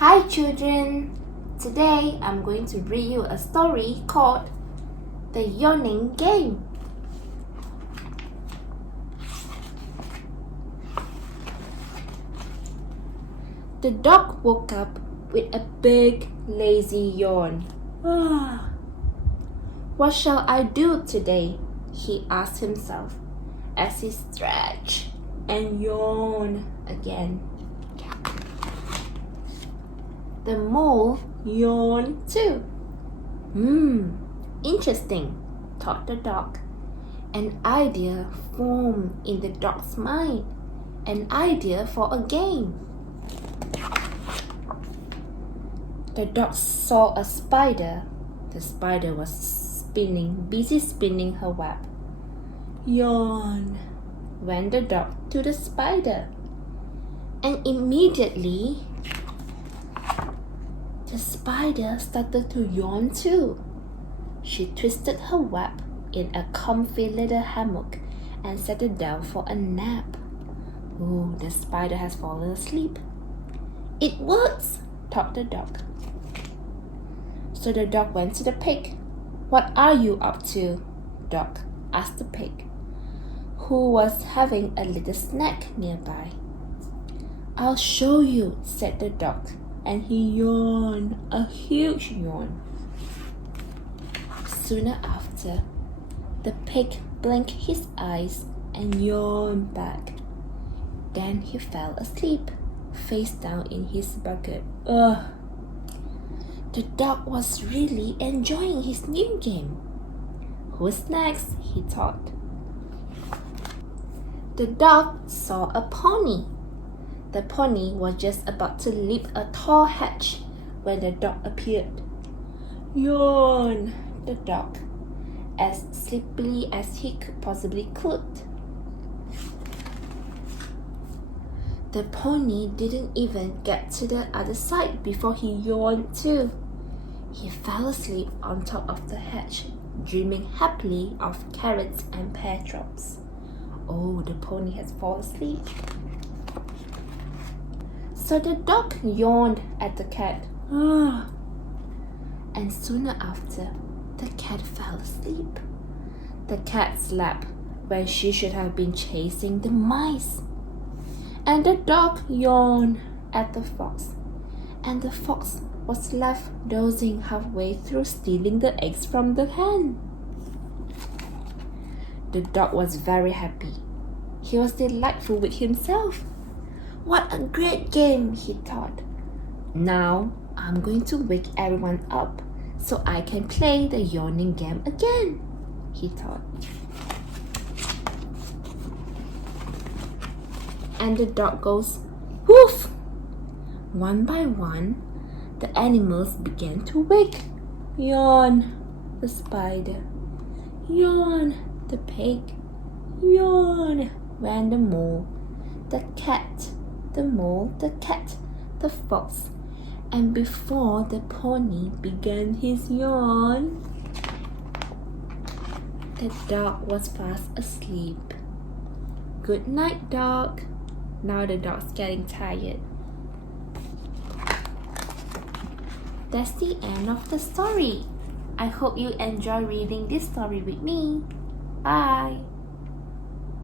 Hi children! Today I'm going to read you a story called The Yawning Game. The dog woke up with a big lazy yawn. What shall I do today? He asked himself as he stretched and yawned again. The mole yawned too. Interesting, thought the dog. An idea formed in the dog's mind. An idea for a game. The dog saw a spider. The spider was busy spinning her web. Yawn, went the dog to the spider. And immediately, the spider started to yawn too. She twisted her web in a comfy little hammock and settled down for a nap. Ooh, the spider has fallen asleep. It works, thought the dog. So the dog went to the pig. What are you up to, dog? Asked the pig, who was having a little snack nearby. I'll show you, said the dog, and he yawned a huge yawn. Sooner after, the pig blinked his eyes and yawned back. Then he fell asleep, face down in his bucket. The dog was really enjoying his new game. Who's next? He thought. The dog saw a pony. The pony was just about to leap a tall hedge when the dog appeared. Yawned the dog, as sleepily as he possibly could. The pony didn't even get to the other side before he yawned too. He fell asleep on top of the hedge, dreaming happily of carrots and pear drops. Oh, the pony has fallen asleep. So the dog yawned at the cat. And sooner after, the cat fell asleep. The cat slept when she should have been chasing the mice. And the dog yawned at the fox. And the fox was left dozing halfway through stealing the eggs from the hen. The dog was very happy. He was delightful with himself. What a great game, he thought. Now I'm going to wake everyone up so I can play the yawning game again, he thought. And the dog goes, woof! One by one, the animals began to wake. Yawn, the spider. Yawn, the pig. Yawn, went the mole, the cat, the mole, the cat, the fox. And before the pony began his yawn, the dog was fast asleep. Good night, dog. Now the dog's getting tired. That's the end of the story. I hope you enjoy reading this story with me. Bye.